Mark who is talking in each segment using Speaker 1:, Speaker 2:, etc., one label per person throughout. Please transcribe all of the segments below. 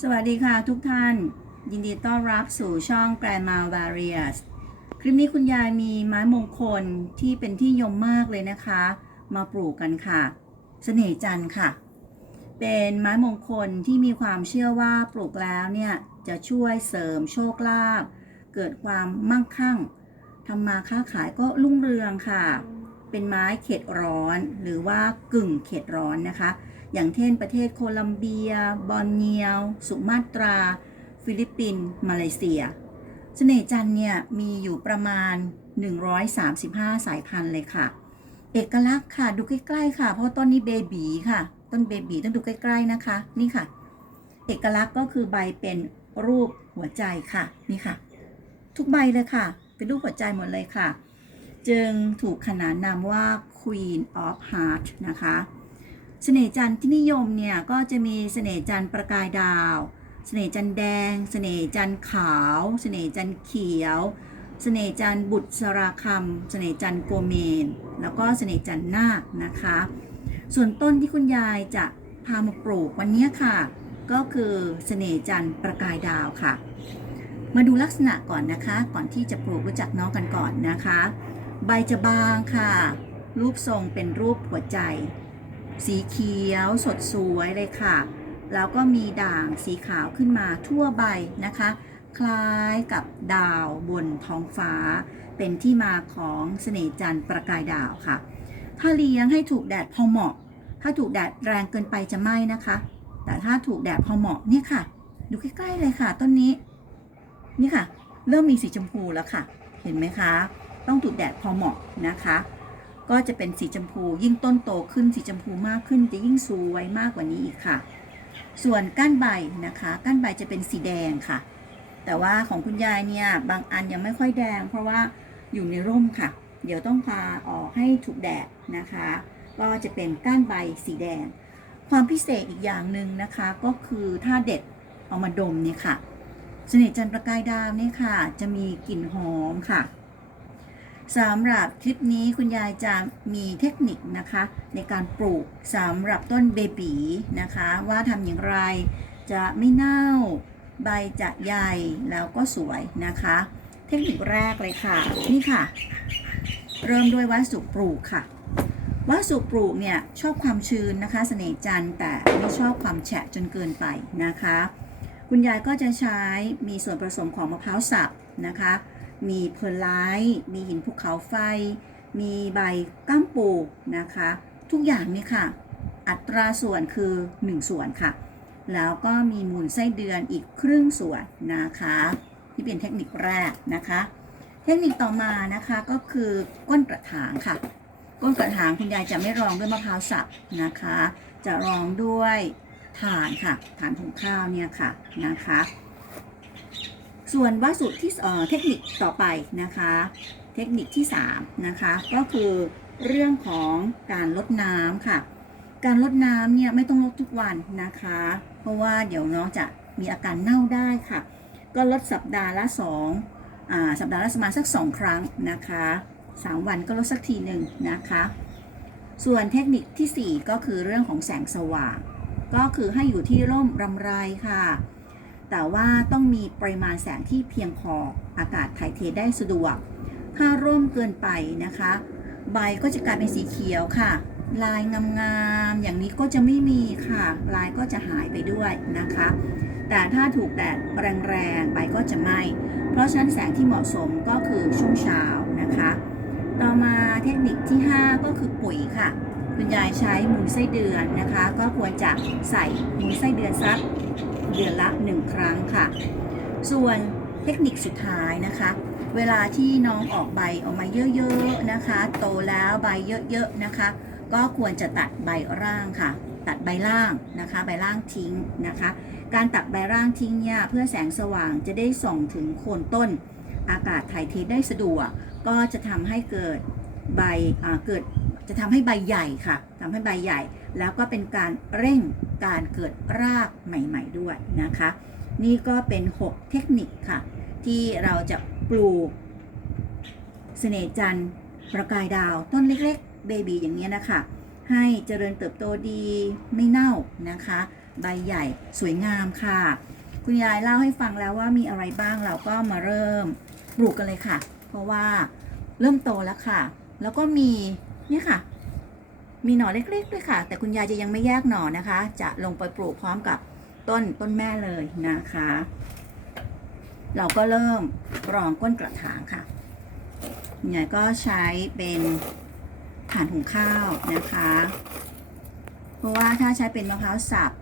Speaker 1: สวัสดีค่ะทุกท่าน ยินดีต้อนรับสู่ช่อง Grandma Various คลิปนี้คุณยายมีไม้มงคลที่เป็นที่นิยมมากเลยนะคะ มาปลูกกันค่ะเสน่ห์จันทร์ค่ะ เป็นไม้มงคลที่มีความเชื่อว่าปลูกแล้วเนี่ยจะช่วยเสริมโชคลาภเกิดความมั่งคั่งทำมาค้าขายก็รุ่งเรืองค่ะ เป็นไม้เขตร้อนหรือว่ากึ่งเขตร้อนนะคะ อย่างเช่นประเทศโคลัมเบีย บอร์เนียว สุมาตรา ฟิลิปปินส์มาเลเซีย เสน่จันเนี่ยมีอยู่ประมาณ 135 สายพันธุ์เลยค่ะ เอกลักษณ์ค่ะดูใกล้ๆค่ะ เพราะต้นนี้เบบีค่ะ ต้นเบบีต้องดูใกล้ๆนะคะ นี่ค่ะ เอกลักษณ์ก็คือใบเป็นรูปหัวใจค่ะ นี่ค่ะ ทุกใบเลยค่ะ เป็นรูปหัวใจหมดเลยค่ะ จึงถูกขนานนามว่า Queen of Heart นะคะ เสน่ห์จันทร์ที่นิยมเนี่ยก็จะมีเสน่ห์จันทร์ประกายดาว เสน่ห์จันทร์แดง เสน่ห์จันทร์ขาว เสน่ห์จันทร์เขียว เสน่ห์จันทร์บุตรสราคำเสน่ห์จันทร์โกเมน แล้วก็เสน่ห์จันทร์นาคนะคะ ส่วนต้นที่คุณยายจะพามาปลูกวันนี้ค่ะ ก็คือเสน่ห์จันทร์ประกายดาวค่ะ มาดูลักษณะก่อนนะคะ ก่อนที่จะปลูกรู้จักน้องกันก่อนนะคะ ใบจะบางค่ะ รูปทรงเป็นรูปหัวใจ สีเขียวสดสวยเลยค่ะ แล้วก็มีด่างสีขาวขึ้นมาทั่วใบนะคะ คล้ายกับดาวบนท้องฟ้า เป็นที่มาของเสน่ห์จันทร์ประกายดาวค่ะ ถ้าเลี้ยงให้ถูกแดดพอเหมาะ ถ้าถูกแดดแรงเกินไปจะไหม้นะคะ แต่ถ้าถูกแดดพอเหมาะเนี่ยค่ะ ดูใกล้ๆเลยค่ะ ต้นนี้ นี่ค่ะ เริ่มมีสีชมพูแล้วค่ะ เห็นไหมคะ ต้องถูกแดดพอเหมาะนะคะ ก็จะเป็นสีชมพู ยิ่งต้นโตขึ้นสีชมพูมากขึ้นจะยิ่งสวยมากกว่านี้อีกค่ะ ส่วนก้านใบนะคะ ก้านใบจะเป็นสีแดงค่ะ แต่ว่าของคุณยายเนี่ยบางอันยังไม่ค่อยแดง เพราะว่าอยู่ในร่มค่ะ เดี๋ยวต้องพาออกให้ถูกแดดนะคะ ก็จะเป็นก้านใบสีแดง ความพิเศษอีกอย่างหนึ่งนะคะก็คือถ้าเด็ดเอามาดมเนี่ยค่ะเสน่ห์จันประกายดาวเนี่ยค่ะ จะมีกลิ่นหอมค่ะ สำหรับคลิปนี้คุณยายจะมีเทคนิคนะคะ ในการปลูกสำหรับต้นเบบีนะคะ ว่าทำอย่างไรจะไม่เน่าใบจะใหญ่แล้วก็สวยนะคะ เทคนิคแรกเลยค่ะ นี่ค่ะ เริ่มด้วยวัสดุปลูกค่ะวัสดุปลูกเนี่ยชอบความชื้นนะคะเสน่ห์จันแต่ไม่ชอบความแฉะจนเกินไปนะคะ คุณยายก็จะใช้มีส่วนผสมของมะพร้าวสับนะคะ มีเพอร์ไลท์มีหินภูเขาไฟ มีใบก้ามปูนะคะ ทุกอย่างเนี่ยค่ะ อัตราส่วนคือ 1 ส่วนค่ะ แล้วก็มีมูลไส้เดือนอีกครึ่งส่วนนะคะ ที่เป็นเทคนิคแรกนะคะ เทคนิคต่อมานะคะก็คือก้นกระถางค่ะ ก้นกระถางคุณยายจะไม่รองด้วยมะพร้าวสับนะคะ จะรองด้วยถ่านค่ะถ่านหุงข้าวเนี่ยค่ะนะคะ ส่วนวัสดุที่เทคนิคต่อไปนะคะ เทคนิคที่3นะคะก็คือเรื่องของการลดน้ำค่ะ การลดน้ำเนี่ยไม่ต้องลดทุกวันนะคะ เพราะว่าเดี๋ยวน้องจะมีอาการเน่าได้ค่ะ ก็ลดสัปดาห์ละ2อ่าสัปดาห์ละประมาณสัก 2 ครั้งนะคะ 3 วันก็ลดสักทีหนึ่งนะคะ ส่วนเทคนิคทีสี่4 ก็คือเรื่องของแสงสว่าง ก็คือให้อยู่ที่ร่มรำไรค่ะ แต่ว่าต้องมีปริมาณแสงที่เพียงพออากาศถ่ายเทได้สะดวก ถ้าร่มเกินไปนะคะ ใบก็จะกลายเป็นสีเขียวค่ะ ลายงามๆอย่างนี้ก็จะไม่มีค่ะ ลายก็จะหายไปด้วยนะคะ แต่ถ้าถูกแดดแรงๆใบก็จะไหม้เพราะฉะนั้นแสงที่เหมาะสมก็คือช่วงเช้านะคะ ต่อมาเทคนิคที่ 5 ก็คือปุ๋ยค่ะ คุณยายใช้มูลไส้เดือนนะคะ ก็ควรจะใส่มูลไส้เดือนสักเดือนละ 1 ครั้งค่ะ ส่วนเทคนิคสุดท้ายนะคะ เวลาที่น้องออกใบออกมาเยอะๆนะคะ โตแล้วใบเยอะๆนะคะ ก็ควรจะตัดใบร่างค่ะ ตัดใบล่างนะคะ ใบล่างทิ้งนะคะ การตัดใบร่างทิ้งเนี่ยเพื่อแสงสว่างจะได้ส่องถึงโคนต้น อากาศถ่ายเทได้สะดวก ก็จะทำให้เกิดใบเกิด จะทำให้ใบใหญ่ค่ะทำให้ใบใหญ่ แล้วก็เป็นการเร่งการเกิดรากใหม่ ๆ ด้วยนะคะ นี่ก็เป็น 6 เทคนิคค่ะ ที่เราจะปลูกเสน่จันทร์ประกายดาวต้นเล็กๆเบบีอย่างนี้นะคะ ให้เจริญเติบโตดีไม่เน่านะคะ ใบใหญ่สวยงามค่ะ คุณยายเล่าให้ฟังแล้วว่ามีอะไรบ้างเราก็มาเริ่มปลูกกันเลยค่ะ เพราะว่าเริ่มโตแล้วค่ะ แล้วก็มี เนี่ยค่ะ มีหน่อเล็กๆด้วยค่ะ แต่คุณยายจะยังไม่แยกหน่อนะคะ จะลงไปปลูกพร้อมกับต้นต้นแม่เลยนะคะ เราก็เริ่มรองก้นกระถางค่ะคุณยายก็ใช้เป็นถ่านหุงข้าวนะคะ เพราะว่าถ้าใช้เป็นมะพร้าวสับ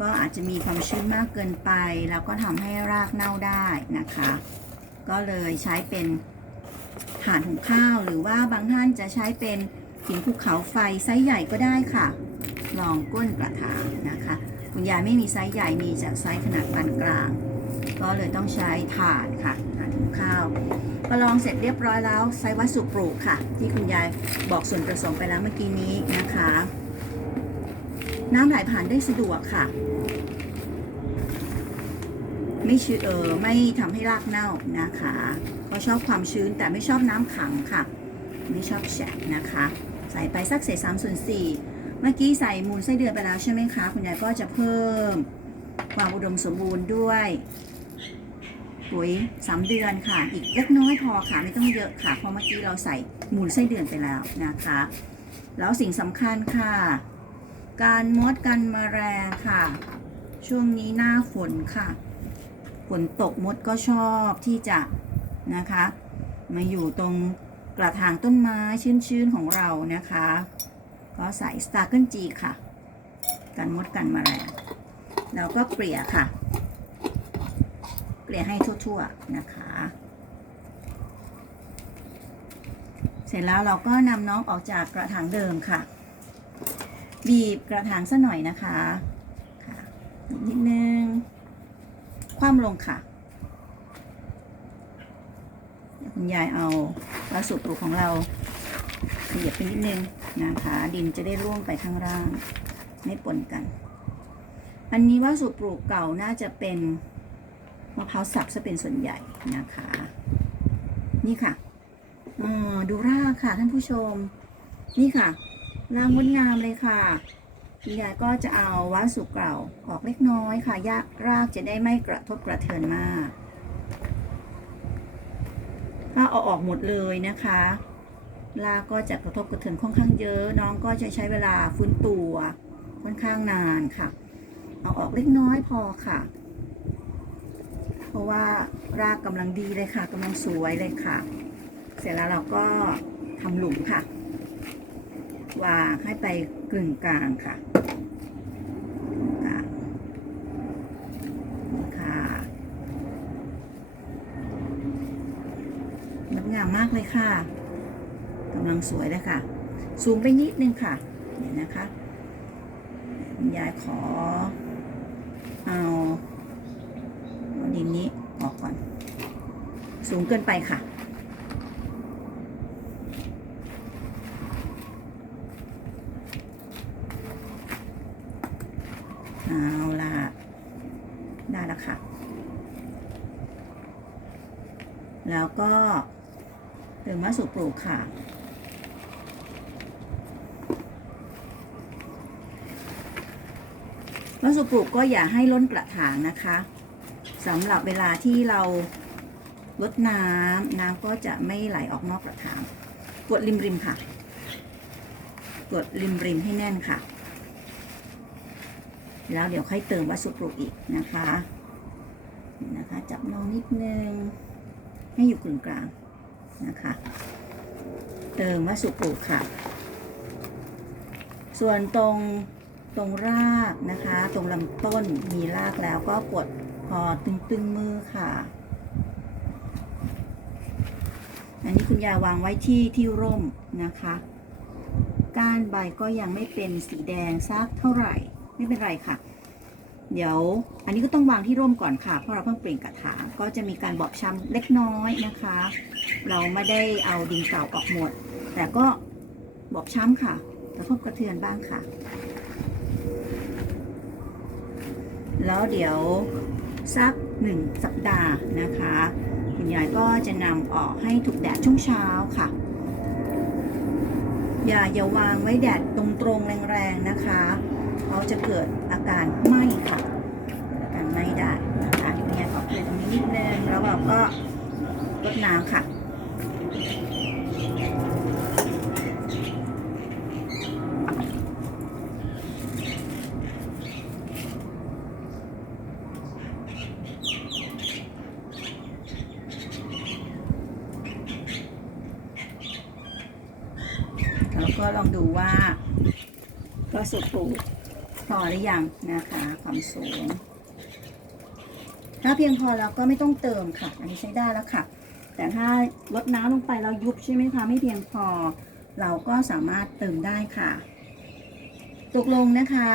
Speaker 1: ก็อาจจะมีความชื้นมากเกินไป แล้วก็ทำให้รากเน่าได้นะคะ ก็เลยใช้เป็นถ่านหุงข้าว หรือว่าบางท่านจะใช้เป็น หินภูเขาไฟไซส์ใหญ่ก็ได้ค่ะ ลองก้นกระถางนะคะ คุณยายไม่มีไซส์ใหญ่มีจากไซส์ขนาดปานกลาง ก็เลยต้องใช้ถ่านค่ะถ่านหุงข้าวพอลองเสร็จเรียบร้อยแล้วใช้วัสดุปลูกค่ะ ที่คุณยายบอกส่วนผสมไปแล้วเมื่อกี้นี้นะคะ น้ำไหลผ่านได้สะดวกค่ะ ไม่ชื้นเออไม่ทำให้รากเน่านะคะเพราะชอบความชื้นแต่ไม่ชอบน้ำขังค่ะ ไม่ชอบแฉะนะคะ ใส่ไปสักเศษสามส่วนสี่เมื่อกี้ใส่มูลไส้เดือนไปแล้วใช่ไหมคะ คุณยายก็จะเพิ่มความอุดมสมบูรณ์ด้วยปุ๋ยสามเดือนค่ะ อีกเล็กน้อยพอค่ะไม่ต้องเยอะค่ะ เพราะเมื่อกี้เราใส่มูลไส้เดือนไปแล้วนะคะ แล้วสิ่งสำคัญค่ะ การมดกันแมลงค่ะ ช่วงนี้หน้าฝนค่ะ ฝนตกมดก็ชอบที่จะนะคะ มาอยู่ตรง กระถางต้นไม้ชื้นๆของเรานะคะ ก็ใส่สตาร์เกิลจีค่ะ กันมดกันแมลงแล้วก็เกลี่ยค่ะ เกลี่ยให้ทั่วๆนะคะ เสร็จแล้วเราก็นำน้องออกจากกระถางเดิมค่ะ บีบกระถางซะหน่อยนะคะนิดนึง คว่ำลงค่ะเดี๋ ยายเอาวัสดุปลูกของเราเหยียบไปนิดนึงนะคะดินจะได้ร่วงไปข้างล่าง ไม่ปนกัน อันนี้วัสดุปลูกเก่าน่าจะเป็นมะพร้าวสับซะเป็นส่วนใหญ่นะคะ นี่ค่ะอ่าดูรากค่ะท่านผู้ชม นี่ค่ะรากงดงามเลยค่ะคุณยายก็จะเอาวัสดุเก่าออกเล็กน้อยค่ะยากรากจะได้ไม่กระทบกระเทือนมาก ถ้าเอาออกหมดเลยนะคะรากก็จะกระทบกระเทือนค่อนข้างเยอะ น้องก็จะใช้เวลาฟื้นตัวค่อนข้างนานค่ะ เอาออกเล็กน้อยพอค่ะ เพราะว่ารากกำลังดีเลยค่ะกำลังสวยเลยค่ะ เสร็จแล้วเราก็ทำหลุมค่ะ วางให้ไปกึ่งกลางค่ะกึ่งกลางนี่ค่ะงดงามมากเลย ค่ะกำลังสวยเลยค่ะซูมไปนิดนึงค่ะเดี๋ยนะคะคุณยายขอ เอาดินนี้ออกก่อน สูงเกินไปค่ะเอาละได้แล้วค่ะ แล้วก็ เติมวัสดุปลูกค่ะวัสดุปลูกก็อย่าให้ล้นกระถางนะคะสำหรับเวลาที่เราลดน้ำน้ำก็จะไม่ไหลออกนอกกระถางกดริมริมค่ะ กดริมริมให้แน่นค่ะ แล้วเดี๋ยวค่อยเติมวัสดุปลูกอีกนะคะนี่นะคะ จับน้องนิดนึง ให้อยู่กึ่งกลาง นะคะ เติมวัสุปลูกค่ะ ส่วนตรงตรงรากนะคะ ตรงลำต้นมีรากแล้วก็กดพอตึงๆมือค่ะ อันนี้คุณยายวางไว้ที่ที่ร่มนะคะ ก้านใบก็ยังไม่เป็นสีแดงซักเท่าไหร่ ไม่เป็นไรค่ะ เดี๋ยวอันนี้ก็ต้องวางที่ร่มก่อนค่ะ เพราะเราเพิ่งเปลี่ยนกระถางก็จะมีการบอบช้ำเล็กน้อยนะคะ เราไม่ได้เอาดินเก่าออกหมด แต่ก็บอบช้ำค่ะกระทบกระเทือนบ้างค่ะ แล้วเดี๋ยวสักหนึ่งสัปดาห์นะคะ คุณยายก็จะนำออกให้ถูกแดดช่วงเช้าค่ะ อย่าอย่าวางไว้แดดตรงๆแรงๆนะคะ เขาจะเกิดอาการไหม้ค่ะอาการไหม้ได้นะคะเนี่ยขอเกลี่ยตรงนี้นิดนึงแล้วเราก็รดน้ำค่ะแล้วก็ลองดูว่าก็สุดปู อหรือยังนะคะความสูง ถ้าเพียงพอแล้วก็ไม่ต้องเติมค่ะ อันนี้ใช้ได้แล้วค่ะ แต่ถ้าลดน้ำลงไปแล้วยุบใช่ไหมคะไม่เพียงพอ เราก็สามารถเติมได้ค่ะตกลงนะคะ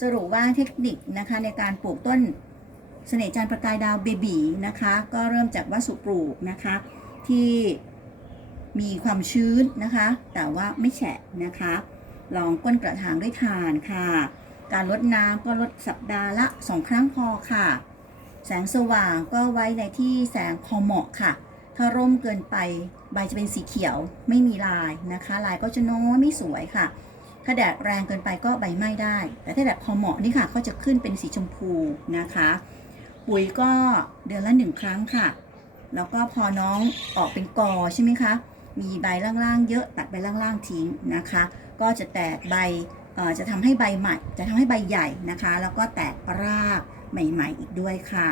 Speaker 1: สรุปว่าเทคนิคนะคะในการปลูกต้นเสน่ห์จันทร์ประกายดาวเบบีนะคะ ก็เริ่มจากวัสดุปลูกนะคะ ที่มีความชื้นนะคะ แต่ว่าไม่แฉะนะคะ ลองก้นกระถางด้วยทานค่ะ การลดน้ำก็ลดสัปดาห์ละ 2 ครั้งพอค่ะ แสงสว่างก็ไว้ในที่แสงพอเหมาะค่ะ ถ้าร่มเกินไปใบจะเป็นสีเขียวไม่มีลายนะคะ ลายก็จะน้อยไม่สวยค่ะ ถ้าแดดแรงเกินไปก็ใบไหม้ได้ แต่ถ้าแดดพอเหมาะนี่ค่ะก็จะขึ้นเป็นสีชมพูนะคะ ปุ๋ยก็เดือนละหนึ่งครั้งค่ะ แล้วก็พอน้องออกเป็นกอใช่ไหมคะมีใบล่างๆเยอะตัดใบล่างๆทิ้งนะคะ ก็จะแตกใบ จะทำให้ใบใหม่จะทำให้ใบใหญ่นะคะ แล้วก็แตกรากใหม่ ๆ อีกด้วยค่ะ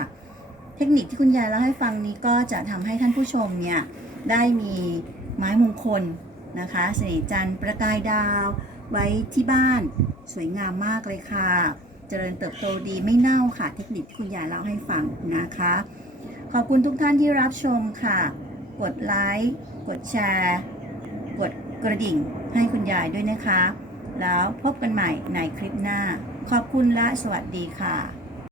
Speaker 1: เทคนิคที่คุณยายเล่าให้ฟังนี้ก็จะทำให้ท่านผู้ชมเนี่ยได้มีไม้มงคลนะคะเสน่ห์จันทร์ประกายดาว ไว้ที่บ้านสวยงามมากเลยค่ะ เจริญเติบโตดีไม่เน่าค่ะ เทคนิคที่คุณยายเล่าให้ฟังนะคะ ขอบคุณทุกท่านที่รับชมค่ะ กดไลค์กดแชร์ กดกระดิ่งให้คุณยายด้วยนะคะ แล้วพบกันใหม่ในคลิปหน้า ขอบคุณและสวัสดีค่ะ